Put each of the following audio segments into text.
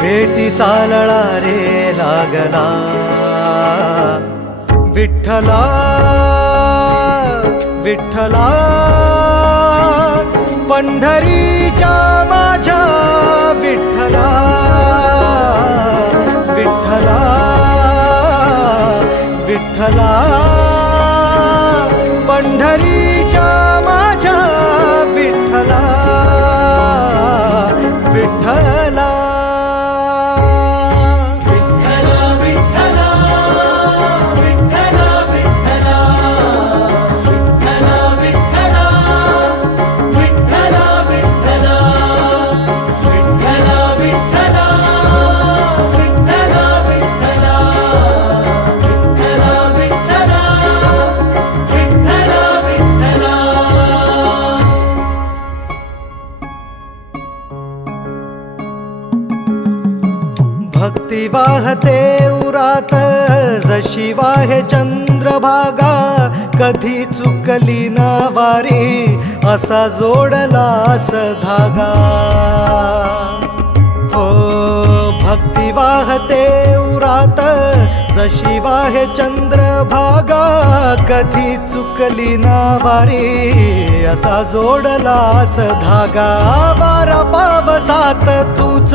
भेटी चालळा रे लागला. विठ्ठला विठ्ठला पंढरीच्या माझ्या विठ्ठला विठ्ठला विठ्ठला पंढरीच्या ती वाहते उरात जशी वाहे चंद्रभागा कधी चुकली ना वारी असा जोडलास धागा हो भक्ती वाहते उरात जशी वाहे चंद्रभागा कधी चुकली ना वारी असा जोडलास धागा वारा पावसात तूच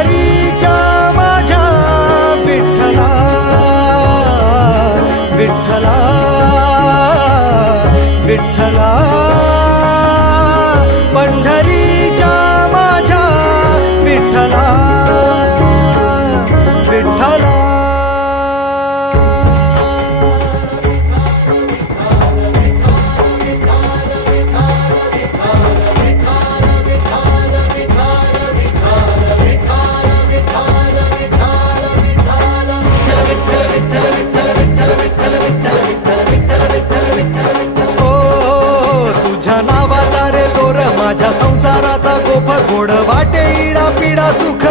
विठ्ठला गोड वाटे इडा पिडा सुख